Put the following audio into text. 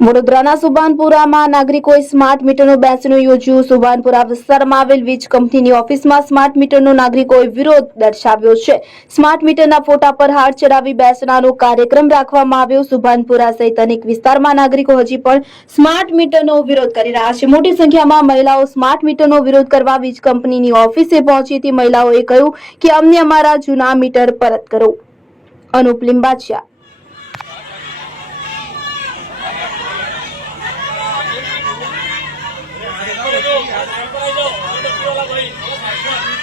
વડોદરાના સુભાનપુરામાં નાગરિકોએ સ્માર્ટ મીટરનું બેસણું યોજ્યું. સુભાનપુરા વિસ્તારમાં આવેલ વીજ કંપનીની ઓફિસમાં સ્માર્ટ મીટરનો નાગરિકોએ વિરોધ દર્શાવ્યો છે. સ્માર્ટ મીટરના ફોટા પર હાર ચડાવી બેસણાનો કાર્યક્રમ રાખવામાં આવ્યો. સુભાનપુરા સહિત અનેક વિસ્તારમાં નાગરિકો હજી પણ સ્માર્ટ મીટરનો વિરોધ કરી રહ્યા છે. મોટી સંખ્યામાં મહિલાઓ સ્માર્ટ મીટરનો વિરોધ કરવા વીજ કંપનીની ઓફિસે પહોંચી હતી. મહિલાઓએ કહ્યું કે અમને અમારા જૂના મીટર પરત કરો. અનુપ લિંબાચિયા 全部爱豆我们的歌来为你投海